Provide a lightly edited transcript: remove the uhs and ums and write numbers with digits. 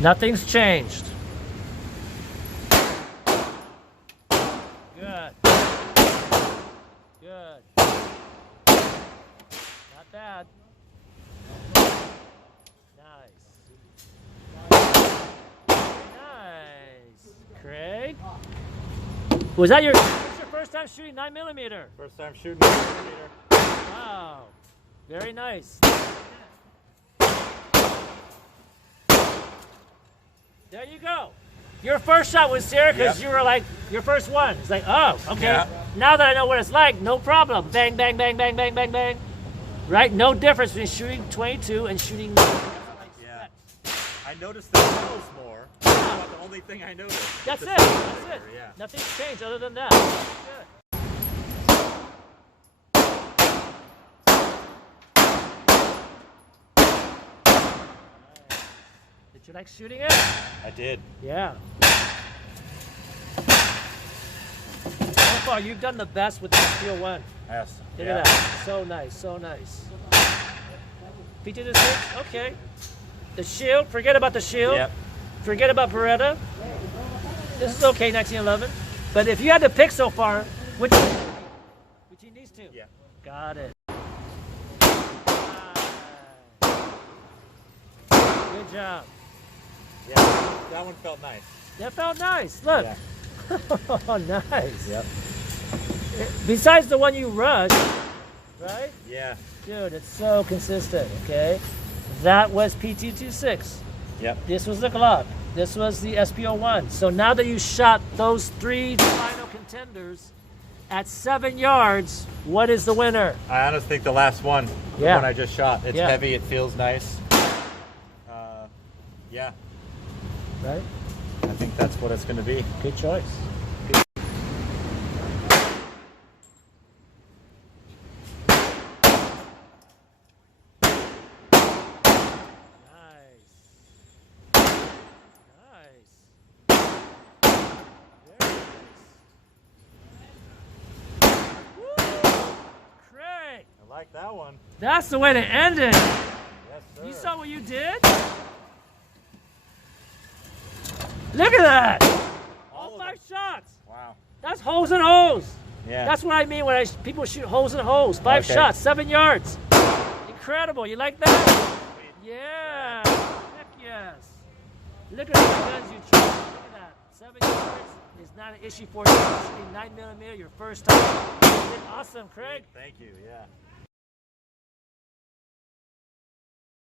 Nothing's changed. Good. Good. Not bad. Nice. Nice. Craig? Was that your first time shooting 9mm? First time shooting 9mm. Wow. Very nice. There you go. Your first shot was there because you were like, your first one. It's like, oh, okay. Yeah. Now that I know what it's like, no problem. Bang, bang, bang, bang, bang, bang, bang. Right? No difference between shooting 22 and shooting 9. Yeah. I noticed the pedals more. That's about the only thing I noticed. That's it. That's it. Yeah. Nothing's changed other than that. Good. Did you like shooting it? I did. Yeah. So far, you've done the best with the Steel 1. Yes. Look at that. So nice, so nice. P2-6, okay. The shield, forget about the shield. Yep. Forget about Beretta. This is okay, 1911. But if you had to pick so far, which between these two? Yeah. Got it. Good job. Yeah, that one felt nice. That felt nice. Look. Yeah. Oh, nice. Yep. Besides the one you rushed, right? Yeah. Dude, it's so consistent, okay? That was PT-26. Yep. This was the Glock. This was the SPO1. So now that you shot those 3 final contenders at 7 yards, what is the winner? I honestly think the last one, the one I just shot, it's heavy, it feels nice. Yeah. Right? I think that's what it's going to be. Good choice. I like that one. That's the way to end it. Yes, sir. You saw what you did? Look at that. All 5 shots. Wow. That's holes and holes. Yeah. That's what I mean when people shoot holes and holes. 5 shots, 7 yards. Incredible. You like that? Yeah. Heck yes. Look at the guns you chose. Look at that. 7 yards is not an issue for you. Shooting 9mm your first time. You did awesome, Craig. Thank you. Yeah.